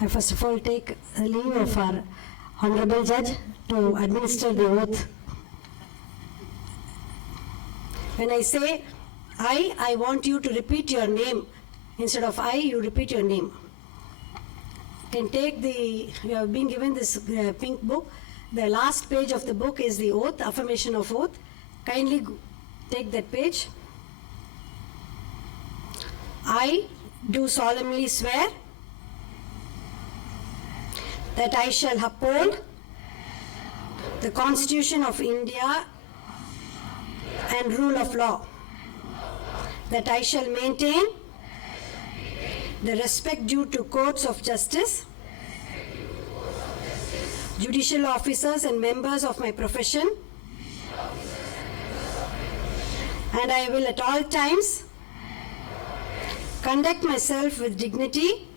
I first of all take leave of our Honorable Judge to administer the oath. When I say I want you to repeat your name. Instead of I, you repeat your name. You can take you have been given this pink book. The last page of the book is the oath, affirmation of oath. Kindly take that page. I do solemnly swear that I shall uphold the Constitution of India and rule of law, that I shall maintain the respect due to courts of justice, judicial officers and members of my profession, and I will at all times conduct myself with dignity,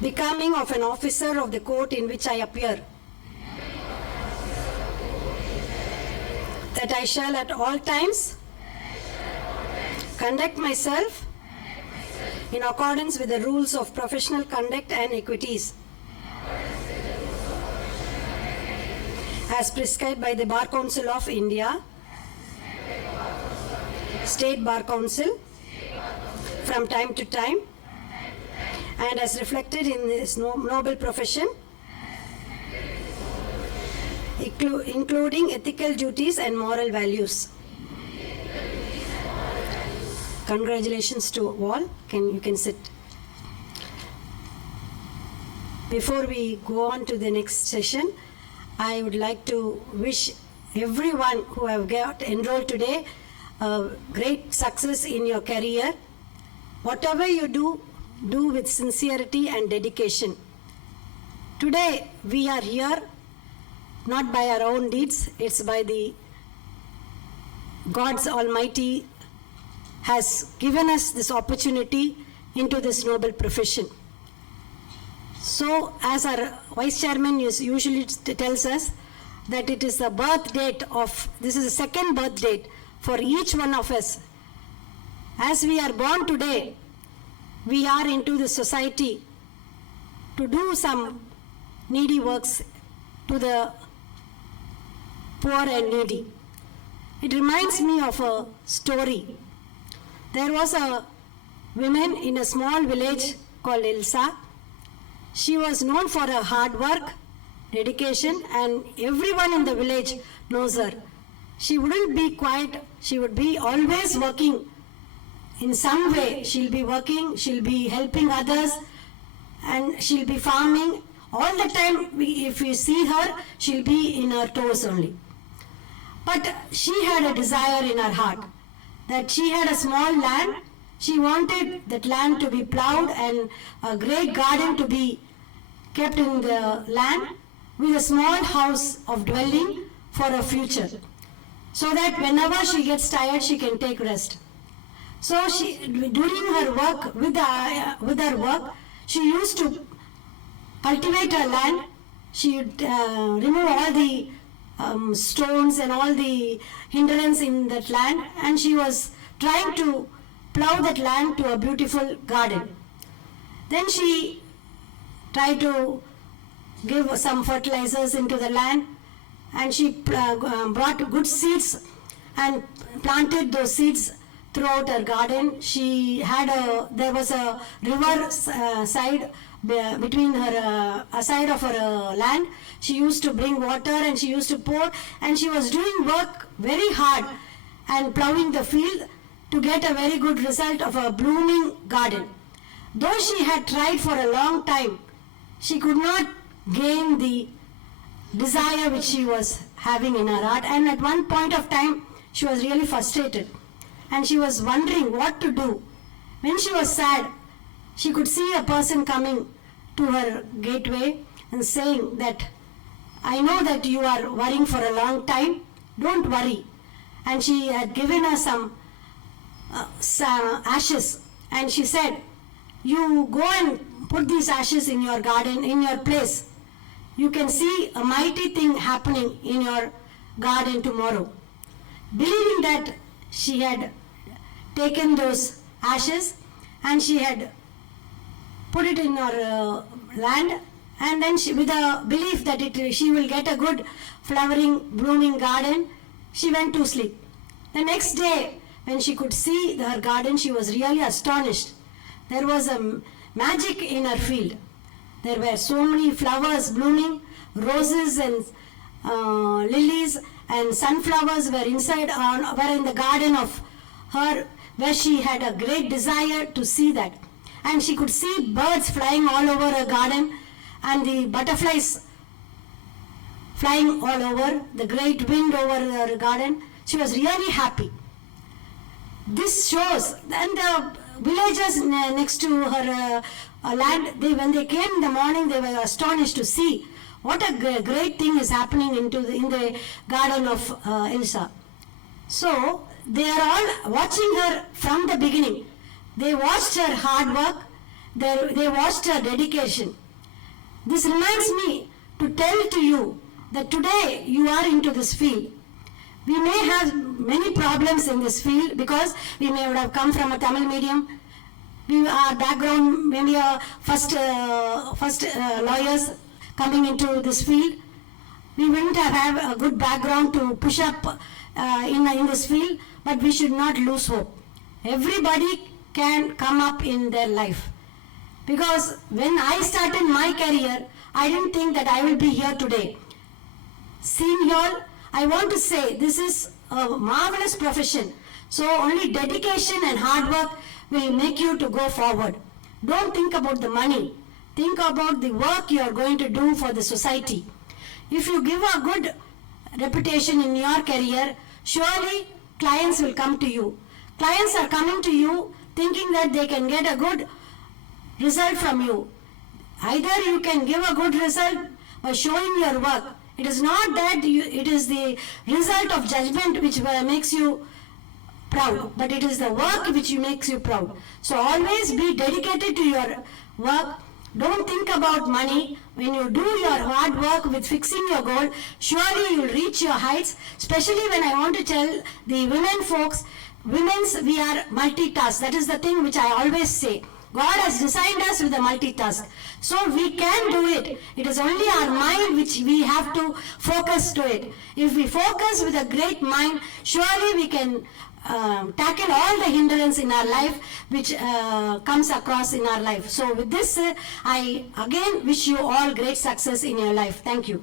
becoming of an officer of the court in which I appear, that I shall at all times conduct myself in accordance with the rules of professional conduct and equities as prescribed by the Bar Council of India, State Bar Council from time to time, and as reflected in this noble profession, including ethical duties and moral values. Congratulations to all. You can sit. Before we go on to the next session, I would like to wish everyone who have got enrolled today great success in your career. Whatever you do, do with sincerity and dedication. Today we are here not by our own deeds, it's by the God's Almighty has given us this opportunity into this noble profession. So as our Vice Chairman usually tells us that it is the birth date of, this is the second birth date for each one of us. As we are born today, we are into the society to do some needy works to the poor and needy. It reminds me of a story. There was a woman in a small village called Elsa. She was known for her hard work, dedication, and everyone in the village knows her. She wouldn't be quiet. She would be always working. In some way, she'll be working, she'll be helping others, and she'll be farming. All the time, if we see her, she'll be in her toes only. But she had a desire in her heart that she had a small land. She wanted that land to be plowed and a great garden to be kept in the land with a small house of dwelling for her future, so that whenever she gets tired, she can take rest. So during her work, with her work, she used to cultivate her land. She would remove all the stones and all the hindrance in that land, and she was trying to plow that land to a beautiful garden. Then she tried to give some fertilizers into the land, and she brought good seeds and planted those seeds throughout her garden. There was a river side between her a side of her land. She used to bring water and she used to pour, and she was doing work very hard and plowing the field to get a very good result of a blooming garden. Though she had tried for a long time, she could not gain the desire which she was having in her heart, and at one point of time she was really frustrated and she was wondering what to do. When she was sad, she could see a person coming to her gateway and saying that, I know that you are worrying for a long time, don't worry. And she had given her some ashes, and she said, you go and put these ashes in your garden, in your place. You can see a mighty thing happening in your garden tomorrow. Believing that, she had taken those ashes and she had put it in her land, and then she, with a belief that she will get a good flowering, blooming garden, she went to sleep. The next day, when she could see her garden, she was really astonished. There was a magic in her field. There were so many flowers blooming, roses and lilies and sunflowers were were in the garden of her, where she had a great desire to see that. And she could see birds flying all over her garden and the butterflies flying all over, the great wind over her garden. She was really happy. This shows, and the villagers next to her land, when they came in the morning, they were astonished to see what a great thing is happening in the garden of Elsa. So they are all watching her from the beginning. They watched her hard work. They watched her dedication. This reminds me to tell to you that today you are into this field. We may have many problems in this field because we may have come from a Tamil medium. Our background, maybe first lawyers coming into this field. We wouldn't have a good background to push up in this field, but we should not lose hope. Everybody can come up in their life. Because when I started my career, I didn't think that I will be here today. Seeing you all, I want to say this is a marvelous profession. So only dedication and hard work will make you to go forward. Don't think about the money. Think about the work you are going to do for the society. If you give a good reputation in your career, surely clients will come to you. Clients are coming to you thinking that they can get a good result from you. Either you can give a good result by showing your work. It is not that it is the result of judgment which makes you proud, but it is the work which makes you proud. So always be dedicated to your work. Don't think about money. When you do your hard work with fixing your goal, surely you will reach your heights. Especially when I want to tell the women folks, we are multitask. That is the thing which I always say. God has designed us with a multitask. So we can do it. It is only our mind which we have to focus to it. If we focus with a great mind, surely we can tackle all the hindrance in our life which comes across in our life. So with this, I again wish you all great success in your life. Thank you.